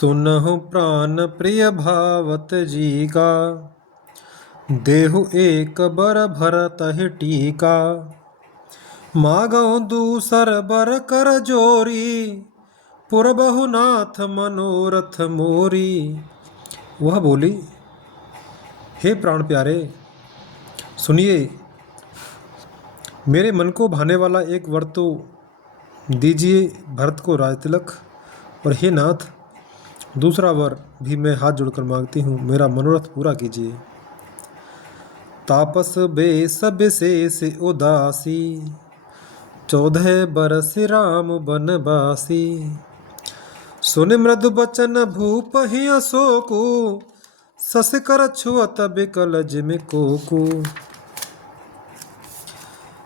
सुनहु प्राण प्रिय भावत जी का, देहु एक बर भरतहि टीका। मागहु दूसर बर कर जोरी, पुरबहु नाथ मनोरथ मोरी। वह बोली, हे प्राण प्यारे, सुनिए, मेरे मन को भाने वाला एक वर तो दीजिए भरत को राजतिलक, और हे नाथ, दूसरा वर भी मैं हाथ जोड़कर मांगती हूँ, मेरा मनोरथ पूरा कीजिए। तापस बेस विशेष उदासी, 14 बरस राम बनवासी। सुन मृदु बचन भूप ही अशोकु, सस कर छुअत बिकल जिमि कोकु।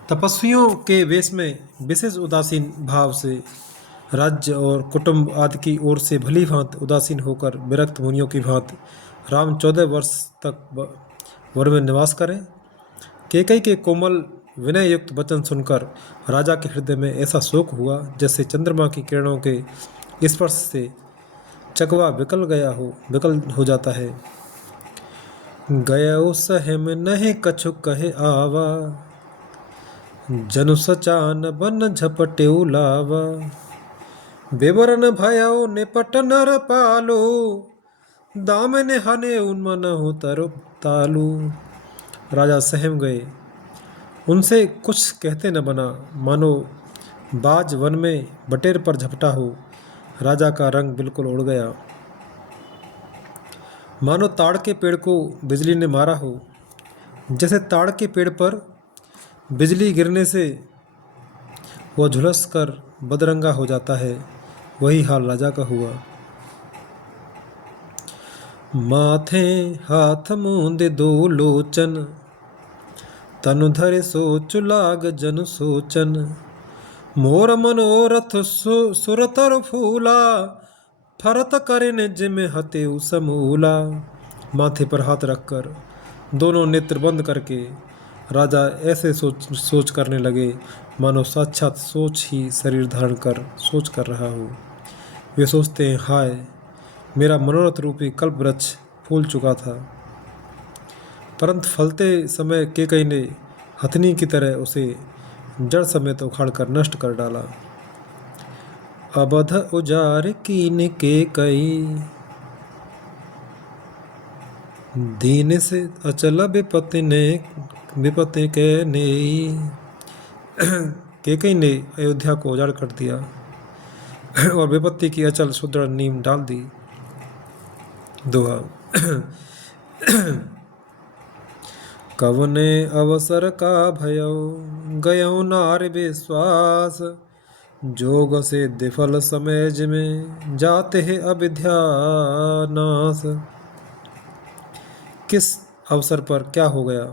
तपस्वियों के वेश में विशेष उदासीन भाव से, राज्य और कुटुंब आदि की ओर से भली भांति उदासीन होकर विरक्त मुनियों की भांति राम 14 वर्ष तक वन में निवास करें। कैकई के कोमल विनय युक्त वचन सुनकर राजा के हृदय में ऐसा शोक हुआ जैसे चंद्रमा की किरणों के स्पर्श से चकवा विकल हो जाता है। गया सहम नहीं कछु कहे आवा, जनु सचान बन झपटे लावा। बेबरन भयउ निपट नर पालो, दामन हने उन्मन हो तरु तालू। राजा सहम गए, उनसे कुछ कहते न बना, मानो बाज वन में बटेर पर झपटा हो। राजा का रंग बिल्कुल उड़ गया, मानो ताड़ के पेड़ को बिजली ने मारा हो। जैसे ताड़ के पेड़ पर बिजली गिरने से वह झुलस कर बदरंगा हो जाता है, वही हाल राजा का हुआ। माथे हाथ मूंदे दो लोचन, तनु धरे सोच लाग जन सोचन। मोर मनोरथ सुरतर फूला, फरत करिन जिम हतेउ समूला। माथे पर हाथ रखकर दोनों नेत्र बंद करके राजा ऐसे सोच करने लगे मानो साक्षात सोच ही शरीर धारण कर सोच कर रहा हो। वे सोचते हैं, हाय, मेरा मनोरथ रूपी कल्प वृक्ष फूल चुका था, परंतु फलते समय कैकई ने हथनी की तरह उसे जड़ समेत उखाड़ कर नष्ट कर डाला। अबध उजार कीन कैकई, दीन से अचल विपत्ति के नेई। कैकई ने अयोध्या को उजाड़ कर दिया और विपत्ति की अचल सुदृढ़ नींव डाल दी। दोहा। कवने अवसर का भयउ, गयउ नारि विश्वास। जोग से दिफल समय जिमें, जाते है अविद्या नाश। किस अवसर पर क्या हो गया?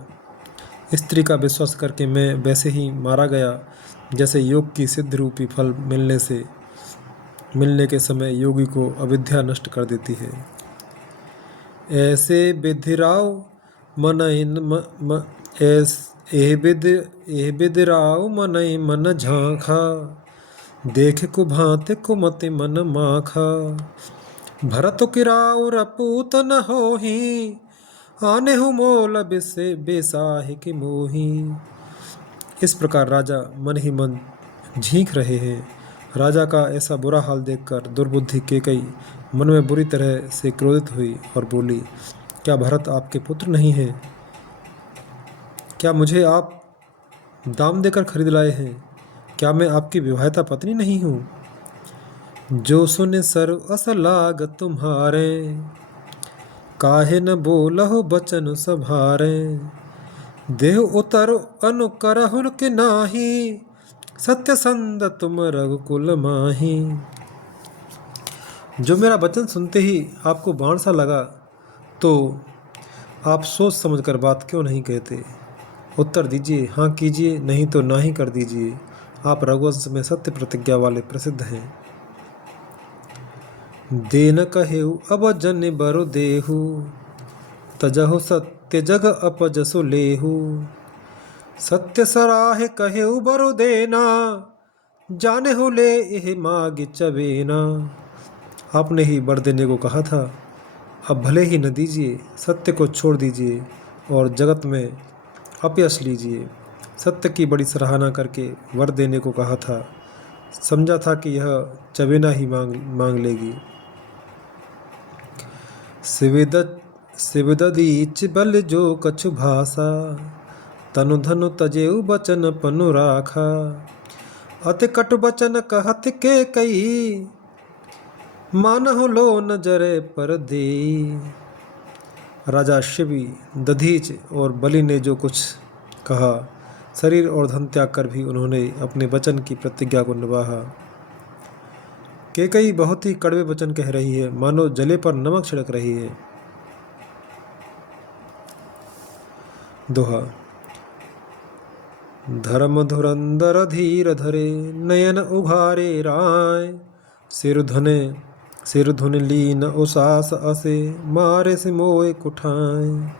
स्त्री का विश्वास करके मैं वैसे ही मारा गया जैसे योग की सिद्ध रूपी फल मिलने के समय योगी को अविद्या नष्ट कर देती है। ऐसे विधिराव विधिराव मनई मन झांखा, देख कुभांति कुमति मन माखा। भरत किराउ रपूत न होही, आने हूँ मोल बेसाहि की मोही। इस प्रकार राजा मन ही मन झींक रहे हैं। राजा का ऐसा बुरा हाल देखकर दुर्बुद्धि कैकई मन में बुरी तरह से क्रोधित हुई और बोली, क्या भरत आपके पुत्र नहीं हैं? क्या मुझे आप दाम देकर खरीद लाए हैं? क्या मैं आपकी विवाहिता पत्नी नहीं हूँ? जो सुने सर अस लाग तुम्हारे, काहे न बोलहु बचन सभारे। देह उतर अनुकरहुन के नाही, सत्य संद तुम रघुकुल माही। जो मेरा वचन सुनते ही आपको बाण सा लगा, तो आप सोच समझकर बात क्यों नहीं कहते? उत्तर दीजिए, हाँ कीजिए, नहीं तो ना ही कर दीजिए। आप रघुवंश में सत्य प्रतिज्ञा वाले प्रसिद्ध हैं। देन कहेउ अब जन बरु देहु, तजहु सत्य जग अपजसु लेहु। सत्य सराहे कहेउ बरु देना, जाने हो ले एह माग चबेना। आपने ही वर देने को कहा था, अब भले ही न दीजिए, सत्य को छोड़ दीजिए और जगत में अपयश लीजिए। सत्य की बड़ी सराहना करके वर देने को कहा था, समझा था कि यह चवेना ही मांग लेगी। सिविददीच बल जो कछु भाषा, तनु धनु तजेउ बचन पनु राखा। अति कटु बचन कहत के कई, मानहु लो नजरे पर दे। राजा शिवी, दधीच और बलि ने जो कुछ कहा, शरीर और धन त्याग कर भी उन्होंने अपने वचन की प्रतिज्ञा को निभाया। केकई बहुत ही कड़वे वचन कह रही है, मानो जले पर नमक छिड़क रही है। दोहा। धर्म धुरंधर धीर धरे, नयन उघारे राय। सिर धुन लीन उसास असे, मारे से मोए कुठाए।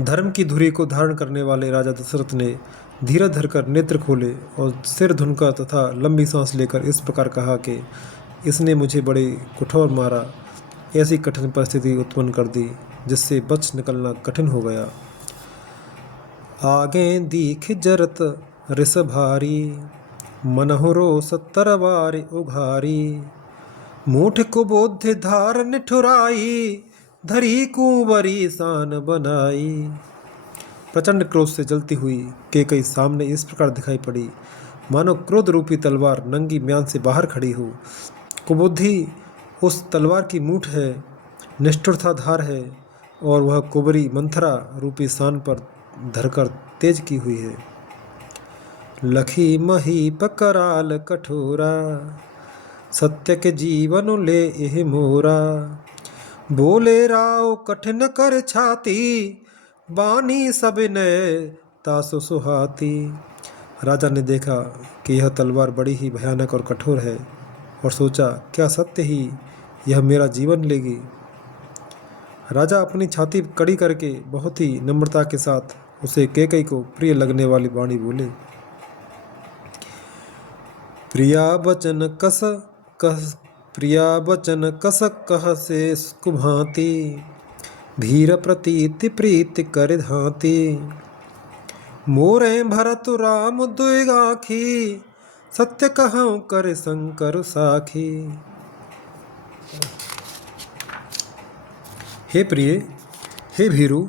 धर्म की धुरी को धारण करने वाले राजा दशरथ ने धीरज धरकर नेत्र खोले और सिर धुनकर तथा लंबी सांस लेकर इस प्रकार कहा कि इसने मुझे बड़े कठोर मारा, ऐसी कठिन परिस्थिति उत्पन्न कर दी जिससे बच निकलना कठिन हो गया। आगे दीख जरत रिस भारी, मनहु रोष तरवारी उघारी। मूठ कुबोध धार निठुराई, धरी कुंवरी सान बनाई। प्रचंड क्रोध से जलती हुई केकई सामने इस प्रकार दिखाई पड़ी, मानो क्रोध रूपी तलवार नंगी म्यान से बाहर खड़ी हो। कुबुद्धि उस तलवार की मूठ है, निष्ठुरता धार है और वह कुबरी मंथरा रूपी सान पर धरकर तेज की हुई है। लखी मही पकराल कठोरा, सत्य के जीवन ले एह मोरा। बोले राव कठिन कर छाती, बानी सब ने तासु सुहाती। राजा ने देखा कि यह तलवार बड़ी ही भयानक और कठोर है और सोचा, क्या सत्य ही यह मेरा जीवन लेगी। राजा अपनी छाती कड़ी करके बहुत ही नम्रता के साथ उसे केकई को प्रिय लगने वाली वाणी बोले। प्रिया बचन कस कह से कुभांति, भीर प्रतीति प्रीति कर धांति। मोरे भरत राम दुई आँखी, सत्य कहूँ कर शंकर साखी। हे प्रिय, हे भीरु,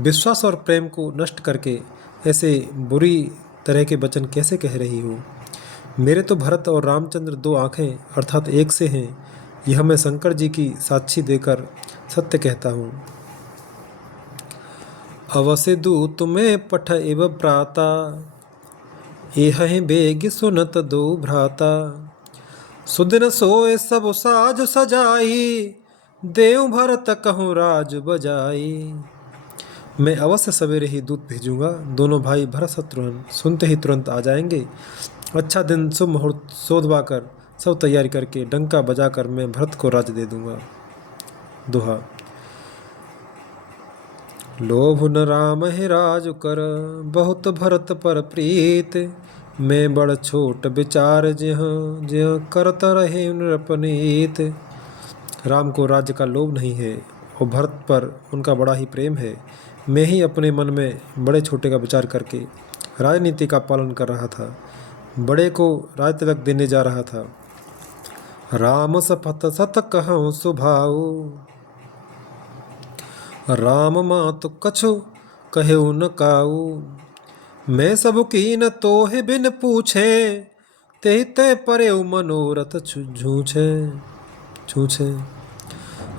विश्वास और प्रेम को नष्ट करके ऐसे बुरी तरह के वचन कैसे कह रही हो। मेरे तो भरत और रामचंद्र दो आँखें अर्थात एक से हैं, यह मैं शंकर जी की साक्षी देकर सत्य कहता हूँ। अवश्य दूत में पठ एव प्राता, एह बेग सुनत दो भ्राता। सुदिन सोए सब साज सजाई, देव भरत कहूँ राज बजाई। मैं अवश्य सवेरे ही दूत भेजूंगा, दोनों भाई भरत शत्रुघ्न सुनते ही तुरंत आ जाएंगे। अच्छा दिन शुभ मुहूर्त सोधवा कर सब तैयारी करके डंका बजाकर मैं भरत को राज दे दूंगा। दोहा। लोभ न राम है राज कर, बहुत भरत पर प्रीत। मैं बड़ छोट विचार ज्ह ज्ह करत रहे नृपनीत। राम को राज्य का लोभ नहीं है और भरत पर उनका बड़ा ही प्रेम है। मैं ही अपने मन में बड़े छोटे का विचार करके राजनीति का पालन कर रहा था, बड़े को राज तिलक देने जा रहा था। राम सपथ सत कहूँ सुभाऊ, राम मातु कछु कहेउ न काऊ। मैं सब कीन तोहे बिन पूछे, ते ते परेउ मनोरथ छूछे।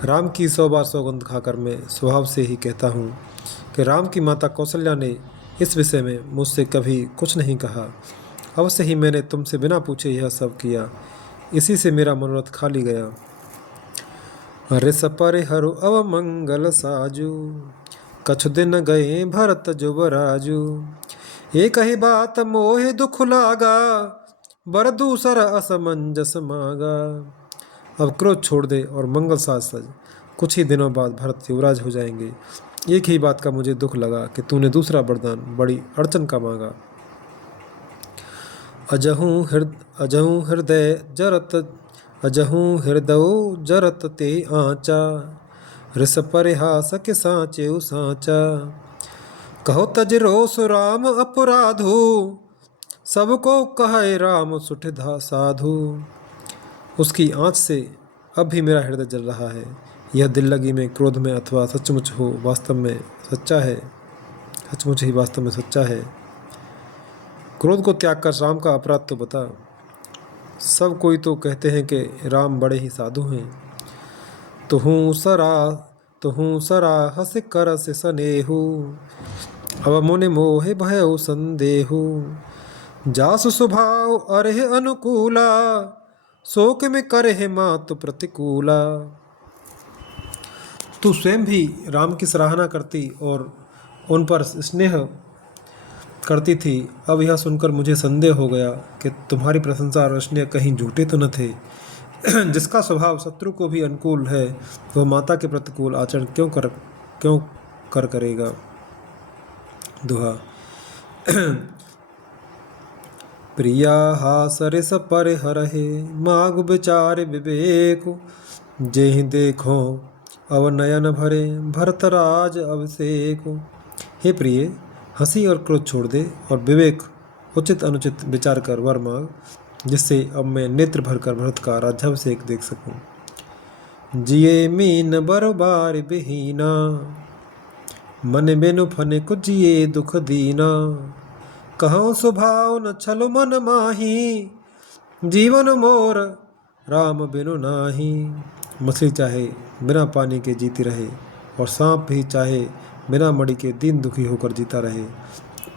राम की 100 बार सौगंध खाकर मैं स्वभाव से ही कहता हूँ कि राम की माता कौशल्या ने इस विषय में मुझसे कभी कुछ नहीं कहा। अवश्य ही मैंने तुमसे बिना पूछे यह सब किया, इसी से मेरा मनोरथ खाली गया। रिस पर हरु अवमंगल साजू, कछु दिन गए भरत जुबराजू। एक ही बात मोहे दुख लागा, बर दूसर असमंजस मागा। अब क्रोध छोड़ दे और मंगल साज सज, कुछ ही दिनों बाद भरत युवराज हो जाएंगे। एक ही बात का मुझे दुख लगा कि तूने दूसरा वरदान बड़ी अड़चन का मांगा। अजहूँ हृदय जरत अजहूँ हृदय जरत ते आँचा, रिस परिहास के साँचे साँचा। कहो तज रोस राम अपराधो, सबको कहे राम सुठ साधु। उसकी आँच से अब भी मेरा हृदय जल रहा है। यह दिल लगी में, क्रोध में अथवा सचमुच हो वास्तव में सच्चा है, सचमुच ही वास्तव में सच्चा है। क्रोध को त्याग कर राम का अपराध तो बता। सब कोई तो कहते हैं कि राम बड़े ही साधु हैं। तुहूँ सरा हस कर से सनेहू, अब मुनि मोहे भयउ संदेहू। जासु स्वभाव अरहे अनुकूला, शोक में करहे मातु प्रतिकूला। तू स्वयं भी राम की सराहना करती और उन पर स्नेह करती थी। अब यह सुनकर मुझे संदेह हो गया कि तुम्हारी प्रशंसा और स्नेह कहीं झूठे तो न थे। जिसका स्वभाव शत्रु को भी अनुकूल है, वह माता के प्रतिकूल आचरण क्यों करेगा। दोहा। प्रिया हासरिस पर हरहे, माग विचार विवेक। जेहि देखो अव नयन भरे, भरतराज अभिषेक। हे प्रिय, हंसी और क्रोध छोड़ दे और विवेक उचित अनुचित विचार कर वर मांग, जिससे अब मैं नेत्र भरकर भरत का राज्याभिषेक देख सकूं। जिये मीन बरबार बिहीना, मन बेनु फने को जिये दुख दीना। कहूँ स्वभाव न छलो मन माही, जीवन मोर राम बिनु नाही। मछली चाहे बिना पानी के जीती रहे और सांप भी चाहे बिना मणि के दीन दुखी होकर जीता रहे,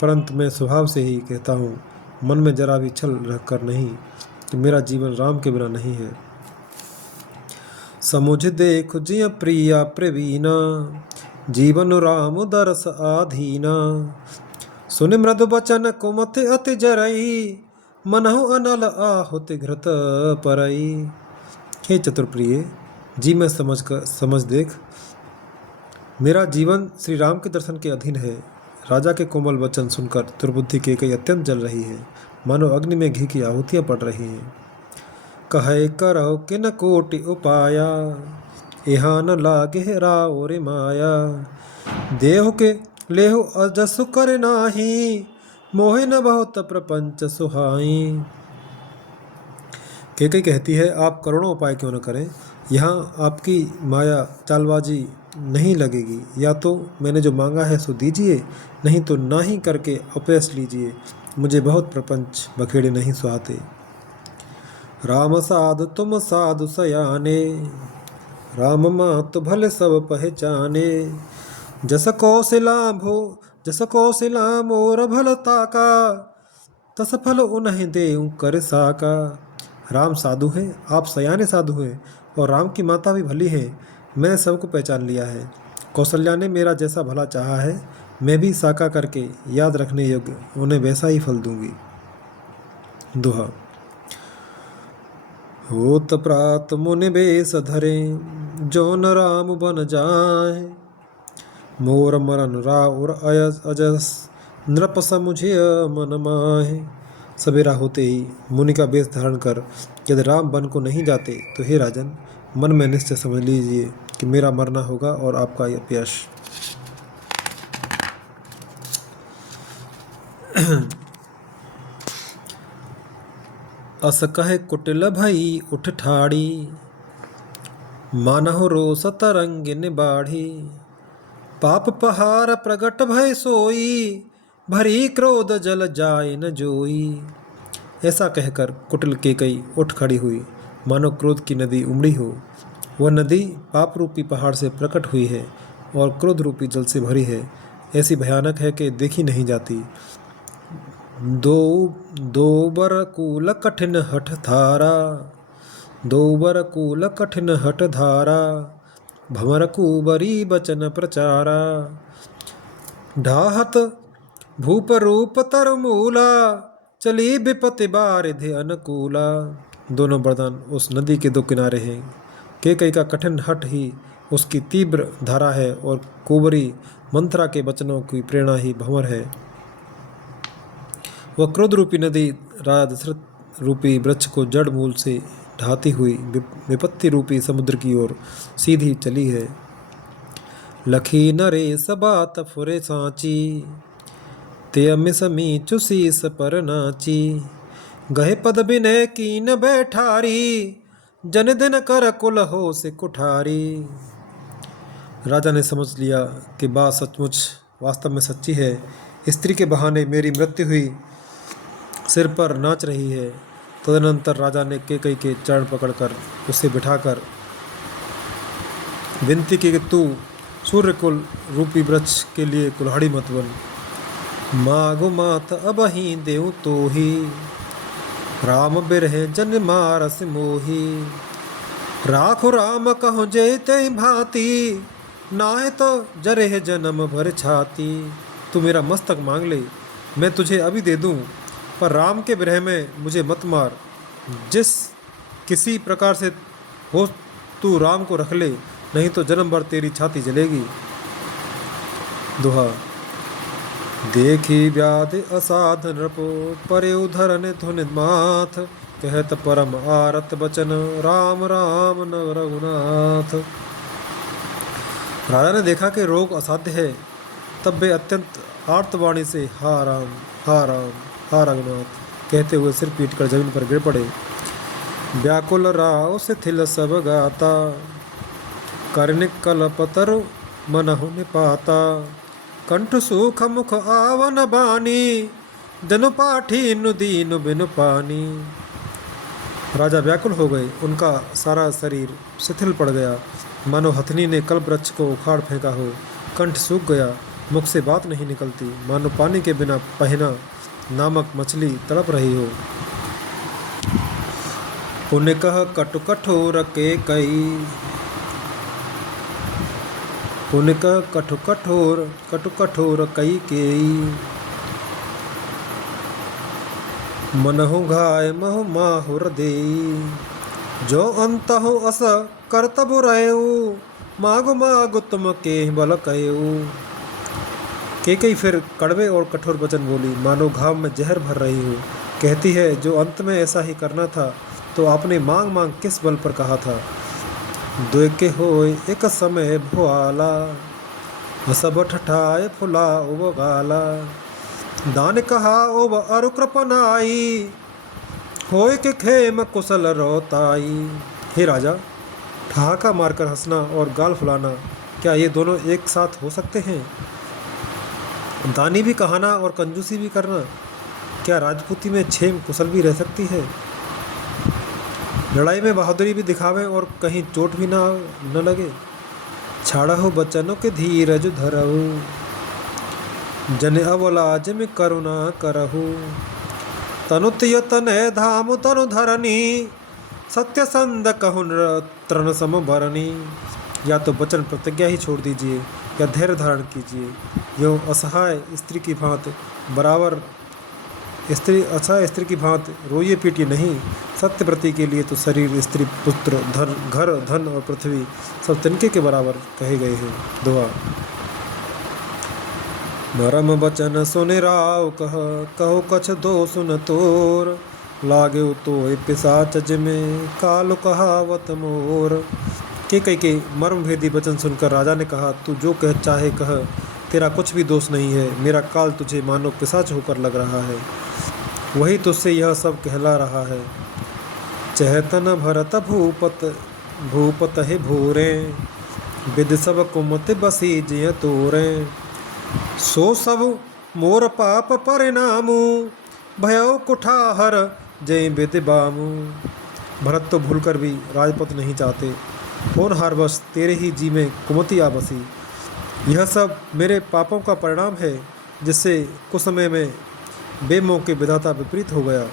परंतु मैं स्वभाव से ही कहता हूँ, मन में जरा भी छल रखकर नहीं, कि मेरा जीवन राम के बिना नहीं है। समुझ देख जिय प्रिया प्रवीणा, जीवन राम दरस आधीना। सुन मृदु बचन कुमति अति जरई, मनहु अनल आहुति घृत परई। हे चतुर्प्रिय, जी मैं समझ देख, मेरा जीवन श्री राम के दर्शन के अधीन है। राजा के कोमल वचन सुनकर दुर्बुद्धि केकई अत्यंत जल रही है, मानो अग्नि में घी की आहुतियाँ पड़ रही हैं। कहे करौ किन कोटि उपाया, यहाँ न लागे राव रे माया। देह के लेहु अजसु कर नाही, मोहे न बहुत प्रपंच सुहाई। केकई कहती है, आप करोड़ों उपाय क्यों न करें, यहाँ आपकी माया चालबाजी नहीं लगेगी। या तो मैंने जो मांगा है सो दीजिए, नहीं तो ना ही करके अपयश लीजिए। मुझे बहुत प्रपंच बखेड़े नहीं सुहाते। राम साधु तुम साधु सयाने, राम मात भले सब पहचाने। जस कौशिला मोर भलता का, तस फल उन्हें देऊं कर साका। राम साधु हैं, आप सयाने साधु हैं और राम की माता भी भली है। मैंने सबको पहचान लिया है। कौशल्या ने मेरा जैसा भला चाहा है, मैं भी साका करके याद रखने योग्य उन्हें वैसा ही फल दूंगी। दोहा। होत प्रात मुनि बेस धरे, जो न राम बन जाए। मोर मरन राउर अजस, नृप समुझिय मन माहे। सवेरा होते ही मुनि का बेस धारण कर यदि राम बन को नहीं जाते, तो हे राजन, मन में निश्चय समझ लीजिए कि मेरा मरना होगा और आपका अपयश। अस कहे कुटिल भई उठ ठाड़ी, मानहु रोस तरंगिन बाढ़ी। पाप पहार प्रगट भय सोई, भरी क्रोध जल जाए न जोई। ऐसा कहकर कुटिल केकई उठ खड़ी हुई, मानो क्रोध की नदी उमड़ी हो। वह नदी पाप रूपी पहाड़ से प्रकट हुई है और क्रोध रूपी जल से भरी है। ऐसी भयानक है कि देखी नहीं जाती। दो बर कूल कठिन हठ धारा, दो बर कूल कठिन हठ धारा। भंवर कुबरी बचन प्रचारा, ढाहत भूप रूप तर मूला। चली विपत्ति बारिधि अनुकूला। दोनों वरदान उस नदी के दो किनारे हैं। केकई का कठिन हठ ही उसकी तीव्र धारा है और कुबरी मंथरा के वचनों की प्रेरणा ही भंवर है। वह क्रोध रूपी नदी राजा दशरथ रूपी वृक्ष को जड़ मूल से ढाती हुई विपत्ति रूपी समुद्र की ओर सीधी चली है। लखी नरेश बात फुरे सांची, ते अमिसमी चुसीस पर नाची। गहे पद बिनय कीन बैठारी, जन दिन कर कुल हो से कुठारी। राजा ने समझ लिया कि बात सचमुच वास्तव में सच्ची है। स्त्री के बहाने मेरी मृत्यु हुई सिर पर नाच रही है। तदनंतर राजा ने कैकेयी के चरण पकड़कर उसे बिठाकर विनती की कि तू सूर्यकुल रूपी वृक्ष के लिए कुल्हाड़ी मत बन। मागो मात अब ही देव तो ही, राम बिरहे जन मारस मोही। राखो राम कहो जय तय भांति, नाहे तो जरे जन्म भर छाती। तू मेरा मस्तक मांग ले, मैं तुझे अभी दे दूं, पर राम के विरह में मुझे मत मार। जिस किसी प्रकार से हो तू राम को रख ले, नहीं तो जन्म भर तेरी छाती जलेगी। दोहा। देखी व्याध असाध नृपो, परे उधरन धुन माथ। कहत परम आरत बचन, राम राम न रघुनाथ। राजा ने देखा कि रोग असाध्य है, तब वे अत्यंत आर्तवाणी से हा राम हा राम हा रघुनाथ कहते हुए सिर पीटकर जमीन पर गिर पड़े। व्याकुल राव शिथिल सब गाता, कर्णिक कलपतरु मनहु निपाता। कंठ सुख मुख आवन बानी, जनु पाठी नु दीन बिनु पानी। राजा व्याकुल हो गए, उनका सारा शरीर शिथिल पड़ गया, मानो हथनी ने कल्प वृक्ष को उखाड़ फेंका हो। कंठ सूख गया, मुख से बात नहीं निकलती, मानो पानी के बिना पहना नामक मछली तड़प रही हो। पुण्य कह कटु कठोर के कई, पुण्य कह कटु कठोर कई केई। मनहु घाय महु माहुर देई, जो अंत हो अस करतब रहु। मागो मागो तुम के बल कहेऊ। कैकेयी फिर कड़वे और कठोर वचन बोली, मानो घाव में जहर भर रही हो। कहती है, जो अंत में ऐसा ही करना था तो आपने मांग मांग किस बल पर कहा था। दुके होय एक समय भुआला, सब ठठाए फुला उब गाला। दान कहा उब अरु कृपनाई, होय के खेम कुशल रोताई। हे राजा, ठहाका मारकर हंसना और गाल फुलाना, क्या ये दोनों एक साथ हो सकते हैं? दानी भी कहाना और कंजूसी भी करना, क्या राजपूती में छेम कुशल भी रह सकती है? लड़ाई में बहादुरी भी दिखावे और कहीं चोट भी न लगे। छाड़हु बचनों के धीरज धरहु, जन अवलाज में करुणा करहु। तनुत्य तनय धाम तनु धरनी, सत्य संद कहु तृण सम भरनी। या तो वचन प्रतिज्ञा ही छोड़ दीजिए या धैर्य धारण कीजिए। यूँ असहाय स्त्री की भांति स्त्री की भांति रोइए पीटिए नहीं। सत्यव्रती के लिए तो शरीर, स्त्री, पुत्र, घर, धन और पृथ्वी सब तिनके के बराबर कहे गए हैं। दुआ। नरम बचन सुनि राव कहो कछ दो सुन तोर। लागे तो पिशाच जिमे काल कहावत मोर। कैकेयी के मर्म भेदी वचन सुनकर राजा ने कहा, तू जो कह चाहे कह, तेरा कुछ भी दोष नहीं है। मेरा काल तुझे मानो पिशाच होकर लग रहा है, वही तुझसे यह सब कहला रहा है। चहतन भरत भूपत है भूरे, विद सब कुमत बसी जिय तोरे। सो सब मोर पाप परिणामू, भयो कुठाहर जय विद बामू। भरत तो भूलकर भी राजपद नहीं चाहते, होनहार बस तेरे ही जी में कुमति आ बसी। यह सब मेरे पापों का परिणाम है, जिससे कुछ समय में बेमौके विधाता विपरीत हो गया।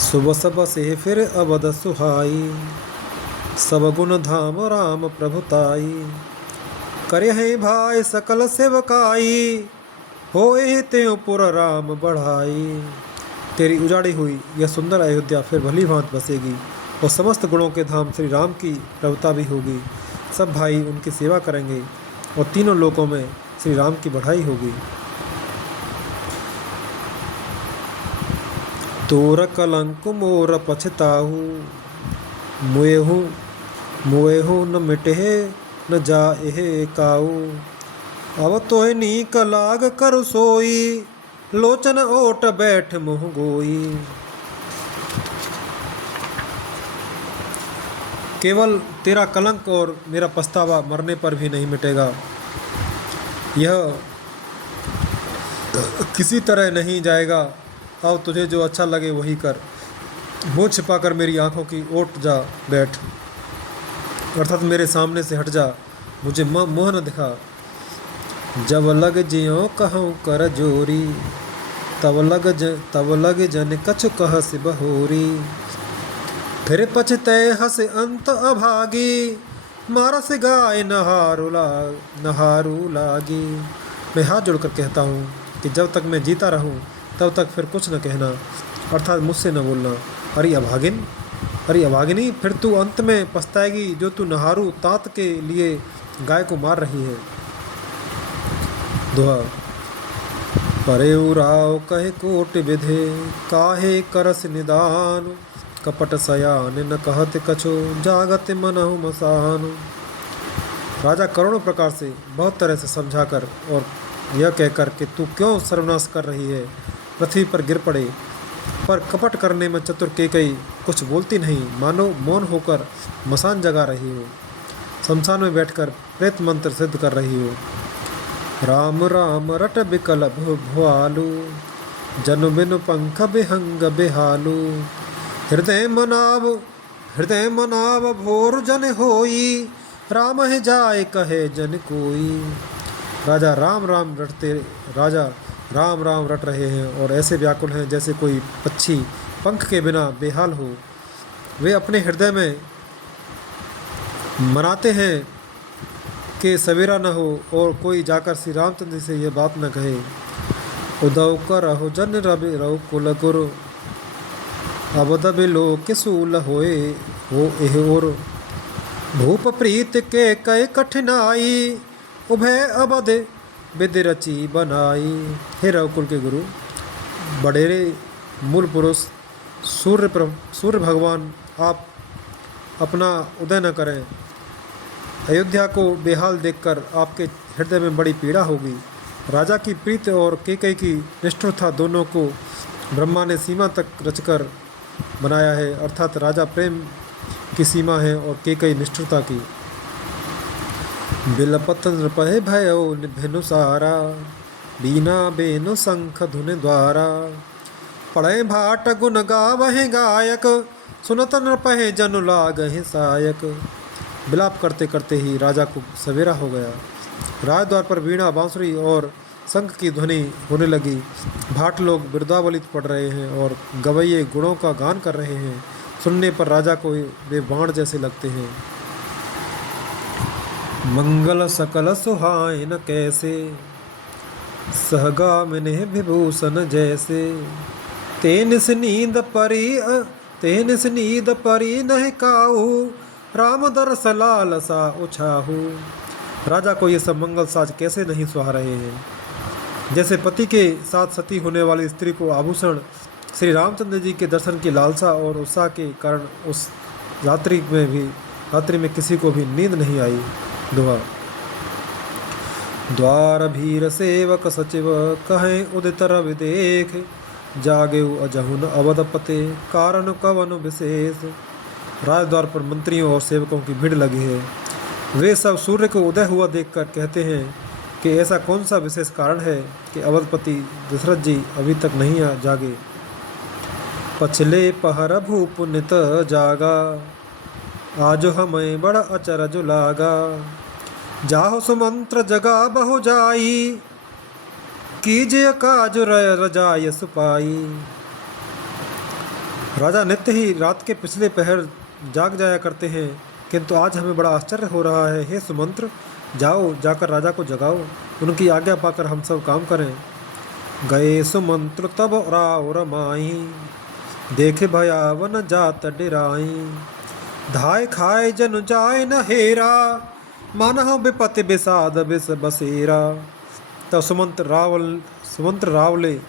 सुबह सब से फिर अवध सुहाई, सब गुण धाम राम प्रभुताई। करे हैं भाई सकल सेवकाई, होए त्यों पुर राम बढ़ाई। तेरी उजाड़ी हुई यह सुंदर अयोध्या फिर भली भांत बसेगी, और समस्त गुणों के धाम श्री राम की प्रभुता भी होगी। सब भाई उनकी सेवा करेंगे और तीनों लोकों में श्री राम की बढ़ाई होगी। तोर कलंक मोर पछताहू, मुएहू मुएहू न मिटे न जाए काऊ। अब तोय नीक लाग कर सोई, लोचन ओट बैठ मुँह गोई। केवल तेरा कलंक और मेरा पछतावा मरने पर भी नहीं मिटेगा। यह किसी तरह नहीं जाएगा। अब तुझे जो अच्छा लगे वही कर। मुँह छिपाकर मेरी आंखों की ओट जा बैठ, अर्थात मेरे सामने से हट जा, मुझे मुँह न दिखा। जब लग जियो कहूँ कर जोरी, तब लग जन कछु कह से बहोरी। फिर पछते हस अंत अभागी, मारस गाय नहारू लागी। मैं हाथ जोड़कर कहता हूँ कि जब तक मैं जीता रहूँ तब तक फिर कुछ न कहना, अर्थात मुझसे न बोलना। अरे अभागिनी, फिर तू अंत में पछताएगी जो तू नहारू तात के लिए गाय को मार रही है। दोहा। परे उराव कहे कोट विधे, काहे करस निदान। कपट सयान न कहत कछु, जागत मनहु मसान। राजा करोड़ों प्रकार से बहुत तरह से समझाकर और यह कहकर कि तू क्यों सर्वनाश कर रही है, पृथ्वी पर गिर पड़े, पर कपट करने में चतुर केकई कुछ बोलती नहीं, मानो मौन होकर मसान जगा रही हो, शमशान में बैठकर प्रेत मंत्र सिद्ध कर रही हो। राम राम रट बिकल भुआलू, जनु बिनु पंख बिहंग बिहालू। हृदय मनाव भोर जन होई, राम है जाए कहे जन कोई। राजा राम राम रट रहे हैं और ऐसे व्याकुल हैं जैसे कोई पक्षी पंख के बिना बेहाल हो। वे अपने हृदय में मनाते हैं कि सवेरा न हो और कोई जाकर श्री रामचंद्र से यह बात न कहे। उदव कर रहो जन रवि रहो कुल गुरु, अबद बिलो के सूल होए हो एह और। भूप प्रीत के कई कठिनाई, उभय अबद विद रची बनाई। हे रघुकुल के गुरु, बड़ेरे मूल पुरुष सूर्य भगवान, आप अपना उदय न करें। अयोध्या को बेहाल देखकर आपके हृदय में बड़ी पीड़ा होगी। राजा की प्रीत और केकई की निष्ठुरता दोनों को ब्रह्मा ने सीमा तक रचकर बनाया है, अर्थात राजा प्रेम की सीमा है और केकई निष्ठुरता की। बिलपत नृपहे भयो भेनु सारा, बीना बेनु शंख धुन द्वारा। पढ़े भाट गुण गावहे गायक, सुनत नृपहे जनु लागहि सायक। विलाप करते करते ही राजा को सवेरा हो गया। राजद्वार पर वीणा बांसुरी और शंख की ध्वनि होने लगी। भाट लोग बिरदावली पढ़ रहे हैं और गवैये गुणों का गान कर रहे हैं। सुनने पर राजा को वे बाण जैसे लगते हैं। मंगल सकल सुहाइन कैसे, सहगा मिने विभूषण जैसे। तेनिस नींद परी नहीं काहू, राम दरस लाल सा उछाहू। राजा को ये सब मंगल साज कैसे नहीं सुहा रहे हैं। जैसे पति के साथ सती होने वाली स्त्री को आभूषण श्री रामचंद्र जी के दर्शन की लालसा और उत्साह के कारण उस रात्रि में किसी को भी नींद नहीं आई। दोहा। द्वार भीर सेवक सचिव, कहें उदित रवि देख। जागेउ अजहुन अवधपते, कारण कवन विशेष। राजद्वार पर मंत्रियों और सेवकों की भीड़ लगी है। वे सब सूर्य को उदय हुआ देखकर कहते हैं कि ऐसा कौन सा विशेष कारण है कि अवधपति दशरथ जी अभी तक नहीं जागे। पछले पहर भूप नित जागा, आज हमें बड़ा अचरज लागा। जाहो सुमंत्र जगा बहु जाई, कीजिए काज रजाय सुपाई। राजा नित्य ही रात के पिछले पहर जाग जाया करते हैं, किंतु आज हमें बड़ा आश्चर्य हो रहा है। हे सुमंत्र, जाओ जाकर राजा को जगाओ, उनकी आज्ञा पाकर हम सब काम करें। गए सुमंत्र तब राव रमाई, देखे भयावन जात डिराई। धाय खाए जन जाय न हेरा, मानह विपति विषाद विष बसेरा। तब सुमंत्र रावले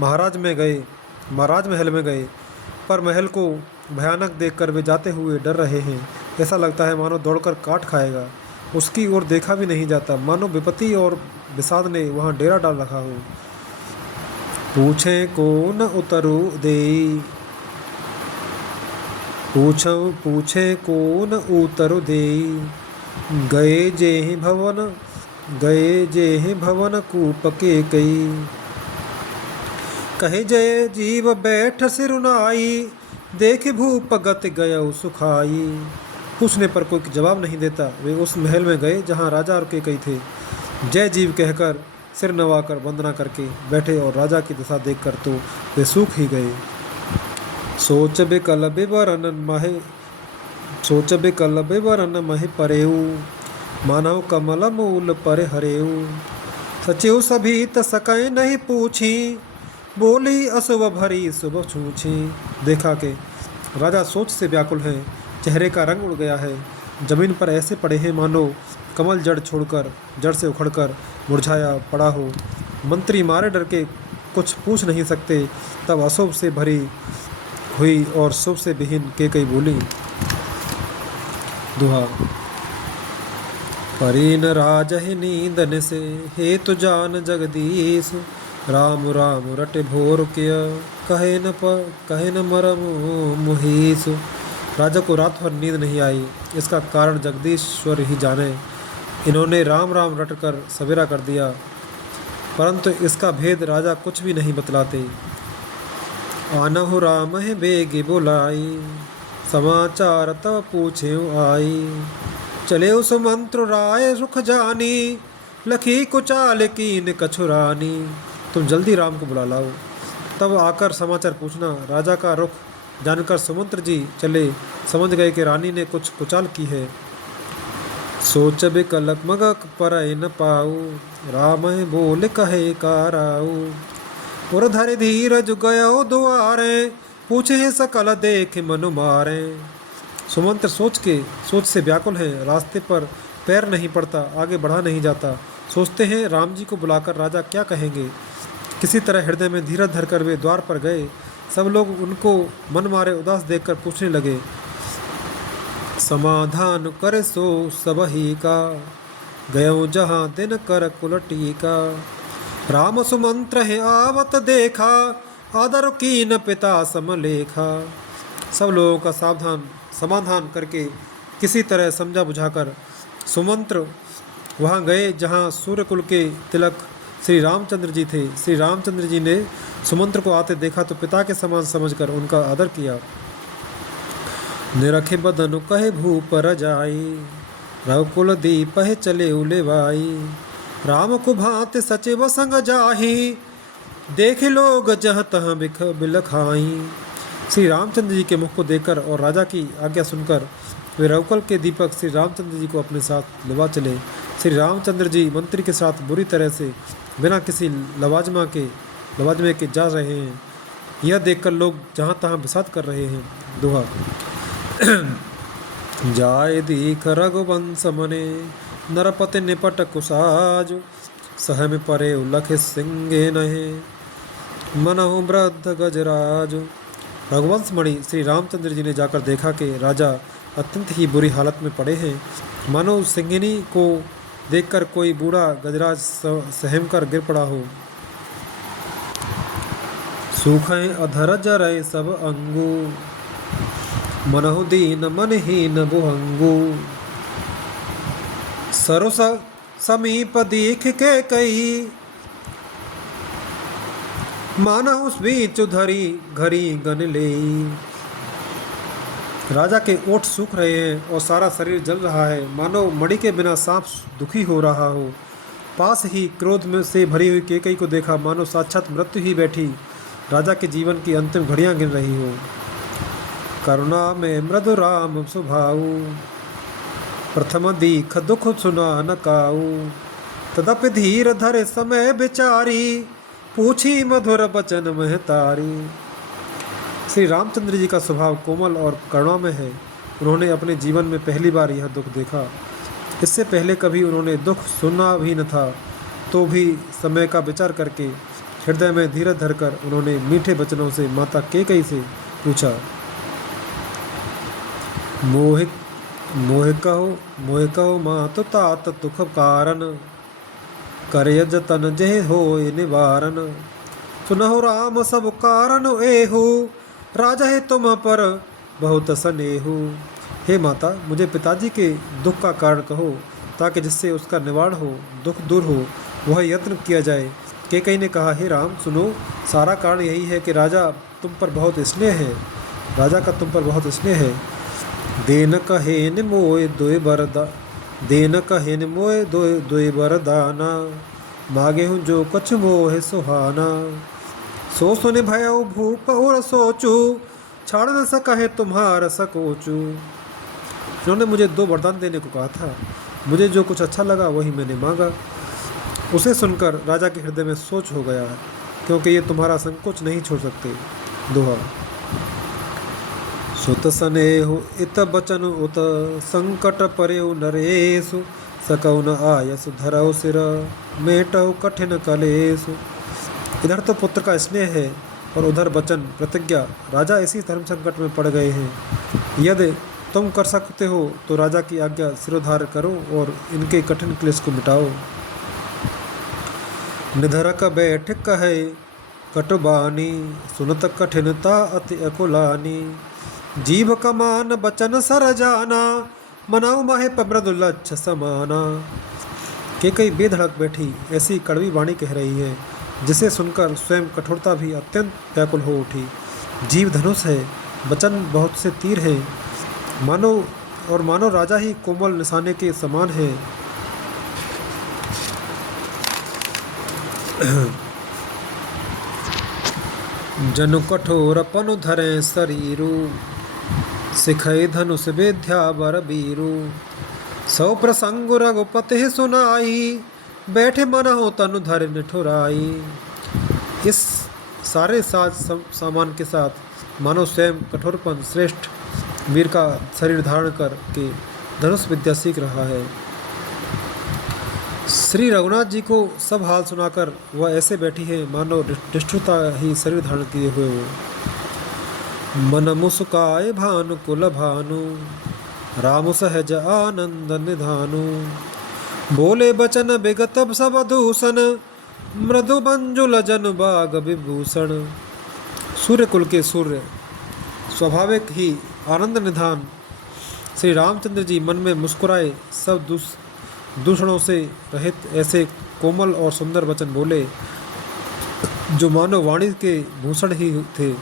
महाराज में गए महाराज महल में गए, पर महल को भयानक देखकर वे जाते हुए डर रहे हैं। ऐसा लगता है मानो दौड़कर काट खाएगा। उसकी ओर देखा भी नहीं जाता, मानो विपत्ति और विषाद ने वहाँ डेरा डाल रखा हो। पूछे को न उतरू देई, पूछे को न उतरू देई, गए जेहि भवन कूप के कई। कहे जय जीव बैठ सिरुनाई, देख भूप गति गय सुखाई। पूछने पर कोई जवाब नहीं देता। वे उस महल में गए जहाँ राजा और केकई थे। जय जीव कहकर सिर नवाकर वंदना करके बैठे और राजा की दशा देखकर तो वे सूख ही गए। सोच बिकल बिवरन महि परेऊ, मानव कमल मूल पर हरेऊ। सचिव सभी तसकै नहीं पूछी, बोली अशुभ भरी शुभ छूछी। देखा के राजा सोच से व्याकुल हैं, चेहरे का रंग उड़ गया है, जमीन पर ऐसे पड़े हैं मानो कमल जड़ से उखड़कर मुरझाया पड़ा हो। मंत्री मारे डर के कुछ पूछ नहीं सकते। तब अशुभ से भरी हुई और शुभ से विहीन केकई बोली। दुहा। परीन राजहि नींदन से, हे तु जान जगदीश। राम राम रटे भोर किया, कहे न मरम मुहीस। राजा को रात भर नींद नहीं आई, इसका कारण जगदीश्वर ही जाने। इन्होंने राम राम रट कर सवेरा कर दिया, परंतु इसका भेद राजा कुछ भी नहीं बतलाते। आनहु राम है बेगी बुलाई, समाचार तब पूछे आई। चले उस मंत्र राय रुख जानी, लखी कुचाल कीन कछुरानी। तुम जल्दी राम को बुला लाओ, तब आकर समाचार पूछना। राजा का रुख जानकर सुमंत्र जी चले, समझ गए कि रानी ने कुछ कुचाल की है। सोच बिकलक मगक पर न पाऊ, राम बोल कहे काराऊ। और धरे धीरज गयो दुआरे, पूछे सकल देख मनु मारे। सुमंत्र सोच से व्याकुल है, रास्ते पर पैर नहीं पड़ता, आगे बढ़ा नहीं जाता। सोचते हैं राम जी को बुलाकर राजा क्या कहेंगे। किसी तरह हृदय में धीरज धरकर वे द्वार पर गए। सब लोग उनको मन मारे उदास देखकर पूछने लगे, समाधान करे सो सबही का, गयो जहाँ दिन कर कुलटी का। राम सुमंत्र है आवत देखा, आदर कीन पिता समलेखा। सब लोगों का समाधान करके किसी तरह समझा बुझाकर सुमंत्र वहाँ गए जहाँ सूर्यकुल के तिलक श्री रामचंद्र जी थे। श्री रामचंद्र जी ने सुमंत्र को आते देखा तो पिता के समान समझकर उनका आदर किया। निरखे बदनु कहे भूप रजाई, रघुकुल दीप है चले उलेवाई। राम को भांति सचिव संग जाही, देख लोग जह तह बिलखाई। श्री रामचंद्र जी के मुख को देखकर और राजा की आज्ञा सुनकर वे रघुकुल के दीपक श्री रामचंद्र जी को अपने साथ लेवा चले। श्री रामचंद्र जी मंत्री के साथ बुरी तरह से बिना किसी लवाजमे के जा रहे हैं। यह देखकर लोग जहाँ तहाँ विषाद कर रहे हैं। दोहा। जाय दीख रघुवंश मने, नरपति निपट कुसाज। सहम परे उलख सिंगे नहे, मनहु वृद्ध गजराज। रघुवंश मणि श्री रामचंद्र जी ने जाकर देखा कि राजा अत्यंत ही बुरी हालत में पड़े हैं, मानो सिंगिनी को देखकर कोई बूढ़ा गजराज सहम कर गिर पड़ा हो। सूखें अधर जरय सब अंगू, मनहु दीन मनहीन बुहंगू। सरोस समीप देख के कई, मानहु बीच धरी घरी गन लेई। राजा के ओठ सूख रहे हैं और सारा शरीर जल रहा है, मानो मणि के बिना सांप दुखी हो रहा हो। पास ही क्रोध में से भरी हुई केकई को देखा, मानो साक्षात मृत्यु ही बैठी राजा के जीवन की अंतिम घड़ियां गिन रही हो। करुणा में मृदु राम सुभाऊ, प्रथम दीख दुख सुना न काऊ। तदपि धीर धरे समय विचारी, पूछी मधुर बचन महतारी। श्री रामचंद्र जी का स्वभाव कोमल और करुणामय है। उन्होंने अपने जीवन में पहली बार यह दुख देखा। इससे पहले कभी उन्होंने दुख सुना भी न था, तो भी समय का विचार करके हृदय में धीरज धरकर उन्होंने मीठे वचनों से माता कैकेयी से पूछा, मोहि कहो मातु तात दुख कारण, करय जतन जय होय निवारण। सुनहु राम सब कारण एहु, राजा है तुम पर बहुत स्नेहु। हे माता, मुझे पिताजी के दुख का कारण कहो, ताकि जिससे उसका निवारण हो, दुख दूर हो, वह यत्न किया जाए। कैकेयी ने कहा, हे राम सुनो, सारा कारण यही है कि राजा तुम पर बहुत स्नेह है, राजा का तुम पर बहुत स्नेह है। देन कहेन मोय दोय बरदाना, मागे हूँ जो कछ मोह सुहाना। सो सुने भयो भूप और सोचू, छाड़ न सका है तुम्हारा सकोचू। उन्होंने मुझे 2 वरदान देने को कहा था, मुझे जो कुछ अच्छा लगा वही मैंने मांगा। उसे सुनकर राजा के हृदय में सोच हो गया, क्योंकि ये तुम्हारा संकोच नहीं छोड़ सकते। दोहा। सुत स्नेहु इत बचन उत, संकट परेउ नरेशु। सकौ न आयस धरौ सिर, मेटौ कठिन कलेशु। इधर तो पुत्र का स्नेह है और उधर वचन प्रतिज्ञा। राजा इसी धर्म संकट में पड़ गए हैं। यदि तुम कर सकते हो तो राजा की आज्ञा सिरोधार करो और इनके कठिन क्लेश को मिटाओ। निधरक बैठ कहे कटुबानी, सुनत कठिनता अति अकुलानी। जीव कमान बचन सर जाना, मनाऊ माहे मृदु लक्ष्य समाना। कैकेयी बेधड़क बैठी ऐसी कड़वी वाणी कह रही है, जिसे सुनकर स्वयं कठोरता भी अत्यंत व्याकुल हो उठी। जीव धनुष है, वचन बहुत से तीर हैं, मानो राजा ही कोमल निशाने के समान है। जनु कठोर पनु धरे शरीरु, सिखै धनुष विद्या बर बीरु। सौ प्रसंग रघुपति सुनाई, बैठे मन हो तनु धर निठुराई। इस सारे सामान के साथ मानो स्वयं कठोरपन श्रेष्ठ वीर का शरीर धारण करके धनुष विद्या सीख रहा है। श्री रघुनाथ जी को सब हाल सुनाकर वह ऐसे बैठी है मानो निष्ठुरता ही शरीर धारण किए हुए हो। मन मुस्काए भानु कुल भानु, राम सहज आनंद निधानु। बोले बचन विगत सब दूषण, मृदु मंजुल जन बाग विभूषण। सूर्य कुल के सूर्य स्वाभाविक ही आनंद निधान श्री रामचंद्र जी मन में मुस्कुराए सब दूषणों से रहित ऐसे कोमल और सुंदर वचन बोले, जो मानव वाणी के भूषण ही थे।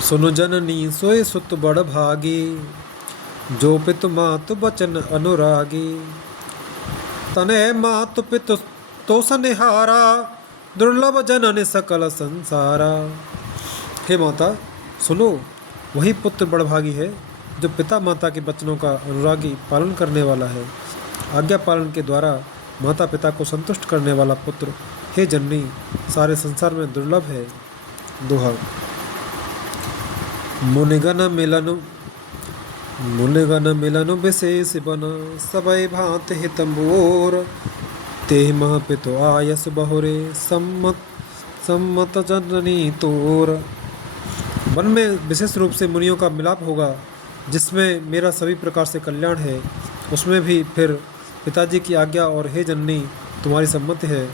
सुनु जननी सोए सुत बड़ भागी, जो पितु मातु बचन अनुरागी। तने मातु पितु तो सनिहारा, दुर्लभ जनन सकल संसारा। हे माता सुनो, वही पुत्र बड़भागी है जो पिता माता के वचनों का अनुरागी पालन करने वाला है। आज्ञा पालन के द्वारा माता पिता को संतुष्ट करने वाला पुत्र हे जननी सारे संसार में दुर्लभ है। दोहा। मुनिगण मिलन विशेष बन, सबई भांत हित मोर। तेहि मह पितु आयस बहुरे, सम्मत जननी तोर। वन में विशेष रूप से मुनियों का मिलाप होगा, जिसमें मेरा सभी प्रकार से कल्याण है। उसमें भी फिर पिताजी की आज्ञा और हे जननी तुम्हारी सम्मति है।